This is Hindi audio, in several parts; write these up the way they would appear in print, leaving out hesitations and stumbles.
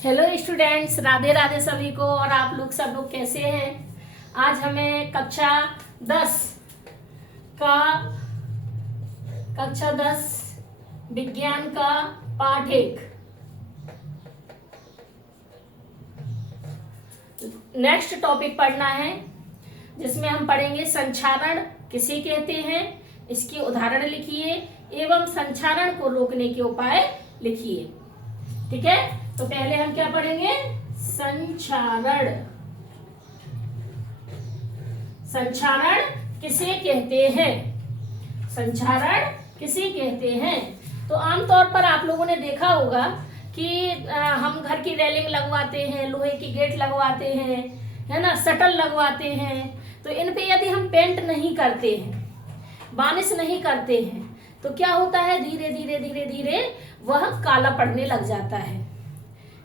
हेलो स्टूडेंट्स, राधे राधे सभी को। और आप लोग सब लोग कैसे हैं? आज हमें कक्षा 10 विज्ञान का पाठ 1 नेक्स्ट टॉपिक पढ़ना है, जिसमें हम पढ़ेंगे संचारण किसे कहते हैं, इसके उदाहरण लिखिए एवं संचारण को रोकने के उपाय लिखिए। ठीक है, तो पहले हम क्या पढ़ेंगे? संचारण। संचारण किसे कहते हैं? संचारण किसे कहते हैं? तो आमतौर पर आप लोगों ने देखा होगा कि हम घर की रेलिंग लगवाते हैं, लोहे की गेट लगवाते हैं, है ना, शटल लगवाते हैं। तो इन पे यदि हम पेंट नहीं करते हैं, बानिश नहीं करते हैं, तो क्या होता है? धीरे धीरे धीरे धीरे वह काला पड़ने लग जाता है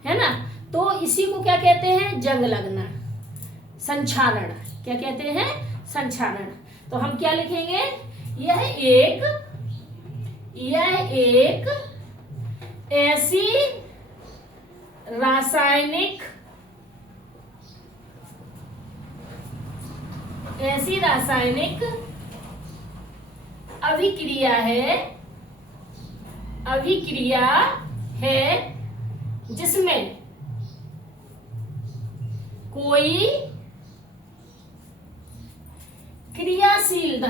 ना। तो इसी को क्या कहते हैं? जंग लगना। संचारण क्या कहते हैं? संचारण। तो हम क्या लिखेंगे? यह एक ऐसी रासायनिक अभिक्रिया है जिसमें कोई क्रियाशील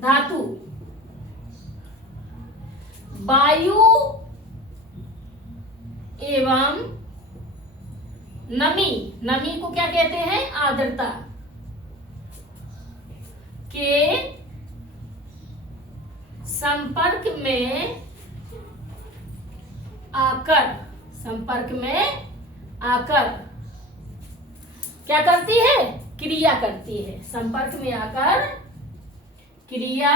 धातु वायु एवं नमी को क्या कहते हैं? आर्द्रता के संपर्क में आकर क्या करती है? क्रिया करती है। संपर्क में आकर क्रिया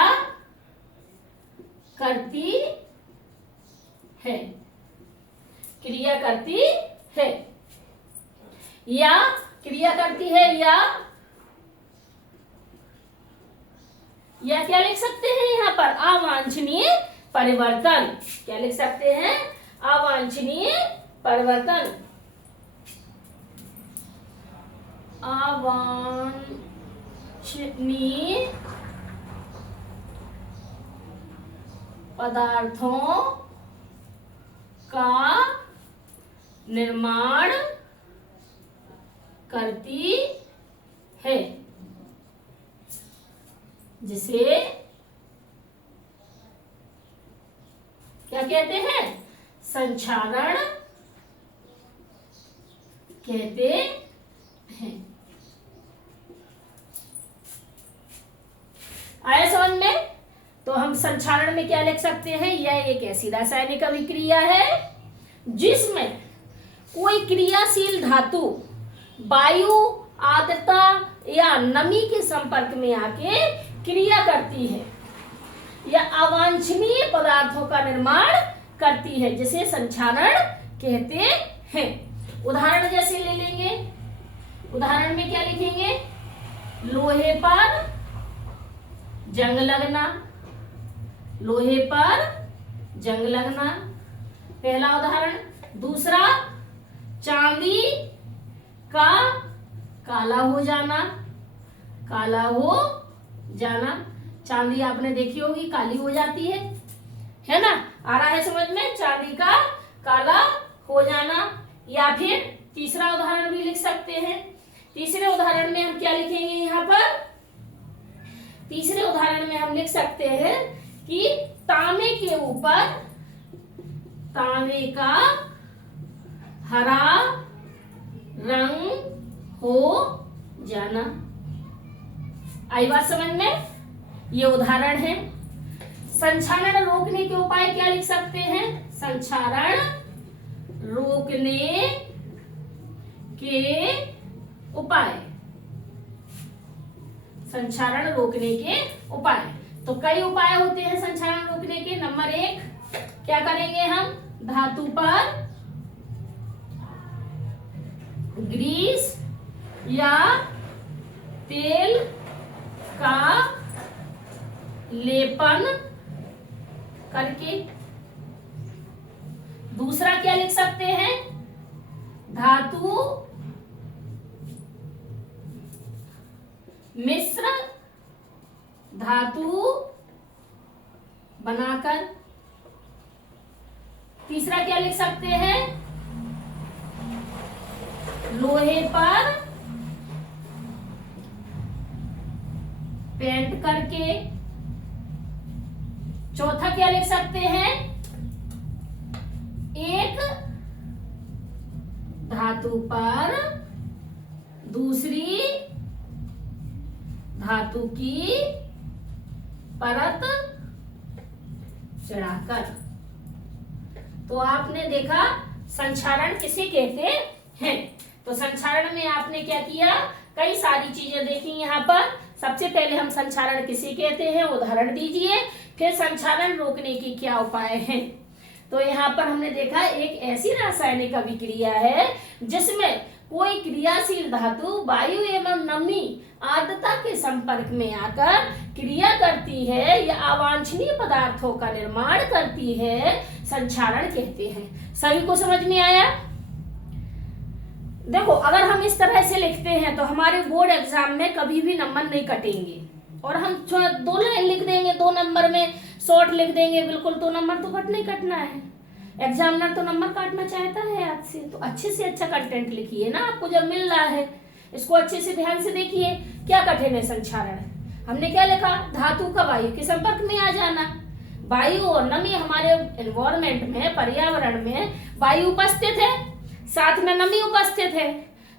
करती है, या क्या लिख सकते हैं यहाँ पर? अवांछनीय परिवर्तन। क्या लिख सकते हैं? अवांछनीय परिवर्तन। अवांछनीय पदार्थों का निर्माण करती है, जिसे क्या कहते हैं? संचारण कहते हैं। आया समझ में? तो हम संचारण में क्या लिख सकते हैं? यह एक ऐसी रासायनिक अभिक्रिया है जिसमें कोई क्रियाशील धातु वायु, आर्द्रता या नमी के संपर्क में आके क्रिया करती है या अवांछनीय पदार्थों का निर्माण करती है, जिसे संचारण कहते हैं। उदाहरण जैसे ले लेंगे। उदाहरण में क्या लिखेंगे? लोहे पर जंग लगना। लोहे पर जंग लगना, पहला उदाहरण। दूसरा, चांदी का काला हो जाना। चांदी आपने देखी होगी, काली हो जाती है ना। आ रहा है समझ में? चांदी का काला हो जाना। या फिर तीसरा उदाहरण भी लिख सकते हैं। तीसरे उदाहरण में हम क्या लिखेंगे यहाँ पर? तीसरे उदाहरण में हम लिख सकते हैं कि तांबे के ऊपर तांबे का हरा रंग हो जाना। आई बात समझ में? ये उदाहरण है। संचारण रोकने के उपाय क्या लिख सकते हैं? संचारण रोकने के उपाय। संचारण रोकने के उपाय। तो कई उपाय होते हैं संचारण रोकने के। नंबर 1, क्या करेंगे हम? धातु पर ग्रीस या तेल का लेपन करके दूसरा क्या लिख सकते हैं, धातु मिश्र धातु बनाकर। तीसरा क्या लिख सकते हैं, लोहे पर पेंट करके। चौथा क्या लिख सकते हैं, एक धातु पर दूसरी धातु की परत चढ़ाकर। तो आपने देखा संक्षारण किसे कहते हैं। तो संक्षारण में आपने क्या किया, कई सारी चीजें देखी यहाँ पर। सबसे पहले हम संक्षारण किसे कहते हैं उदाहरण दीजिए, फिर संक्षारण रोकने की क्या उपाय हैं। तो यहाँ पर हमने देखा एक ऐसी रासायनिक अभिक्रिया है जिसमें कोई क्रियाशील धातु वायु एवं नमी आर्द्रता के संपर्क में आकर क्रिया करती है या अवांछनीय पदार्थों का निर्माण करती है, संक्षारण कहते हैं। सभी को समझ में आया। देखो अगर हम इस तरह से लिखते हैं तो हमारे बोर्ड एग्जाम में कभी भी नंबर नहीं कटेंगे। और हम 2 लाइन लिख देंगे 2 नंबर में, शॉर्ट लिख देंगे बिल्कुल, तो नंबर तो कटना ही कटना है। एग्जामिनर तो नंबर काटना चाहता है आपसे। तो अच्छे से अच्छा कंटेंट लिखिए ना, आपको जब मिल रहा है इसको अच्छे से ध्यान से देखिए। क्या कठिन है संक्षारण, हमने क्या लिखा, धातु का वायु के संपर्क में आ जाना। वायु और नमी, हमारे एनवायरमेंट में, पर्यावरण में वायु उपस्थित है, साथ में नमी उपस्थित है।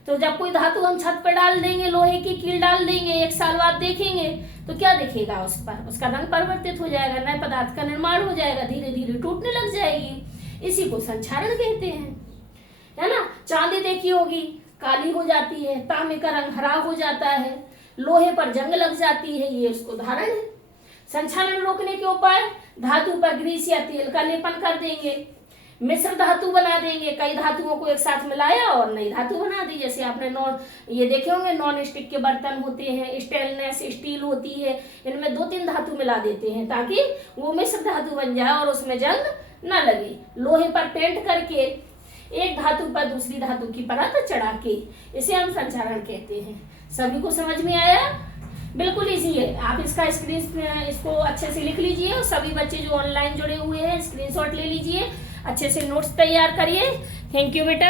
तो जब कोई धातु हम छत पर डाल देंगे, लोहे की कील डाल देंगे, 1 साल बाद देखेंगे तो क्या दिखेगा उस पर, उसका रंग परिवर्तित हो जाएगा, नए पदार्थ का निर्माण हो जाएगा, धीरे धीरे टूटने लग जाएगी। इसी को संक्षारण कहते हैं, है ना। चांदी देखी होगी काली हो जाती है, तांबे का रंग हरा हो जाता है, लोहे पर जंग लग जाती है, ये उसको उदाहरण है। संक्षारण रोकने के उपाय, धातु पर ग्रीस या तेल का लेपन कर देंगे, मिश्र धातु बना देंगे, कई धातुओं को एक साथ मिलाया और नई धातु बना दी। जैसे आपने ये देखे होंगे नॉन स्टिक के बर्तन होते हैं, स्टेनलेस स्टील होती है, इनमें 2-3 धातु मिला देते हैं ताकि वो मिश्र धातु बन जाए और उसमें जंग न लगे। लोहे पर पेंट करके एक धातु पर दूसरी धातु की परत चढ़ा के, इसे हम संक्षारण कहते हैं। सभी को समझ में आया, बिल्कुल इजी है। आप इसका इसको अच्छे से लिख लीजिए और सभी बच्चे जो ऑनलाइन जुड़े हुए हैं स्क्रीनशॉट ले लीजिए, अच्छे से नोट्स तैयार करिए। थैंक यू बेटा।